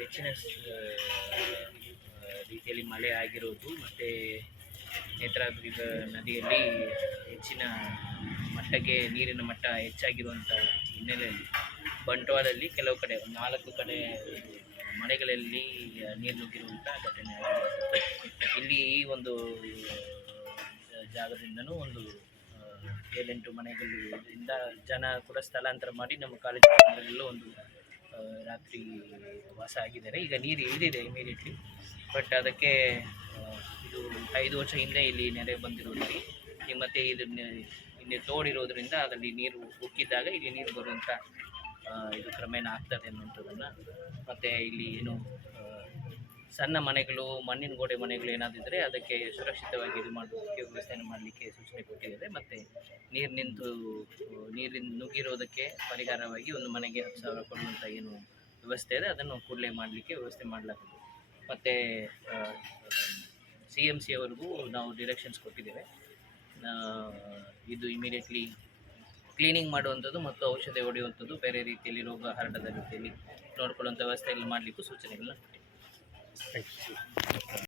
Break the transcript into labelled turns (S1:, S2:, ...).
S1: ಹೆಚ್ಚಿನ ರೀತಿಯಲ್ಲಿ ಮಳೆ ಆಗಿರೋದು, ಮತ್ತು ನೇತ್ರಾದ್ರಿ ನದಿಯಲ್ಲಿ ಹೆಚ್ಚಿನ ಮಟ್ಟಕ್ಕೆ ನೀರಿನ ಮಟ್ಟ ಹೆಚ್ಚಾಗಿರುವಂಥ ಹಿನ್ನೆಲೆಯಲ್ಲಿ, ಬಂಟ್ವಾಳದಲ್ಲಿ ಕೆಲವು ಕಡೆ ನಾಲ್ಕು ಕಡೆ ಮನೆಗಳಲ್ಲಿ ನೀರು ನುಗ್ಗಿರುವಂಥ ಘಟನೆ ಇಲ್ಲಿ ಈ ಒಂದು ಜಾಗದಿಂದನೂ ಒಂದು ಏಳೆಂಟು ಮನೆಗಳಿಂದ ಜನ ಕೂಡ ಸ್ಥಳಾಂತರ ಮಾಡಿ ನಮ್ಮ ಕಾಲೇಜು ಒಂದು ರಾತ್ರಿ ವಾಸ ಆಗಿದ್ದಾರೆ. ಈಗ ನೀರು ಇಳಿದಿದೆ ಇಮಿಡಿಯೇಟ್ಲಿ ಬಟ್ ಅದಕ್ಕೆ ಇದು ಐದು ವರ್ಷ ಹಿಂದೆ ಇಲ್ಲಿ ನೆರೆ ಬಂದಿರೋದ್ರಿ ಮತ್ತೆ ಇದನ್ನ ಇಲ್ಲಿ ತೋಡಿರೋದ್ರಿಂದ ಅದರಲ್ಲಿ ನೀರು ಉಕ್ಕಿದ್ದಾಗ ಇಲ್ಲಿ ನೀರು ಬರುವಂಥ ಇದು ಕ್ರಮೇಣ ಆಗ್ತದೆ ಅನ್ನುವಂಥದ್ದನ್ನು ಮತ್ತು ಇಲ್ಲಿ ಏನು ಸಣ್ಣ ಮನೆಗಳು, ಮಣ್ಣಿನ ಗೋಡೆ ಮನೆಗಳು ಏನಾದಿದ್ದರೆ ಅದಕ್ಕೆ ಸುರಕ್ಷಿತವಾಗಿ ಇದು ಮಾಡೋದಕ್ಕೆ ವ್ಯವಸ್ಥೆಯನ್ನು ಮಾಡಲಿಕ್ಕೆ ಸೂಚನೆ ಕೊಟ್ಟಿದ್ದಾರೆ. ಮತ್ತು ನೀರು ನಿಂತು, ನೀರಿನ ನುಗ್ಗಿರೋದಕ್ಕೆ ಪರಿಹಾರವಾಗಿ ಒಂದು ಮನೆಗೆ ಹತ್ತು ಸಾವಿರ ಕೊಡುವಂಥ ಏನು ವ್ಯವಸ್ಥೆ ಇದೆ, ಅದನ್ನು ಕೂಡಲೇ ಮಾಡಲಿಕ್ಕೆ ವ್ಯವಸ್ಥೆ ಮಾಡಲಾಗುವುದು ಮತ್ತು ಸಿ ಎಂ ಸಿ ನಾವು ಡಿರೆಕ್ಷನ್ಸ್ ಕೊಟ್ಟಿದ್ದೇವೆ. ಇದು ಇಮಿಡಿಯೇಟ್ಲಿ ಕ್ಲೀನಿಂಗ್ ಮಾಡುವಂಥದ್ದು ಮತ್ತು ಔಷಧಿ ಹೊಡೆಯುವಂಥದ್ದು, ಬೇರೆ ರೀತಿಯಲ್ಲಿ ರೋಗ ಹರಡದ ರೀತಿಯಲ್ಲಿ ನೋಡ್ಕೊಳ್ಳುವಂಥ ವ್ಯವಸ್ಥೆಯಲ್ಲಿ ಮಾಡಲಿಕ್ಕೂ ಸೂಚನೆಗಳನ್ನ ಕೊಟ್ಟಿದ್ದೇವೆ. Thank you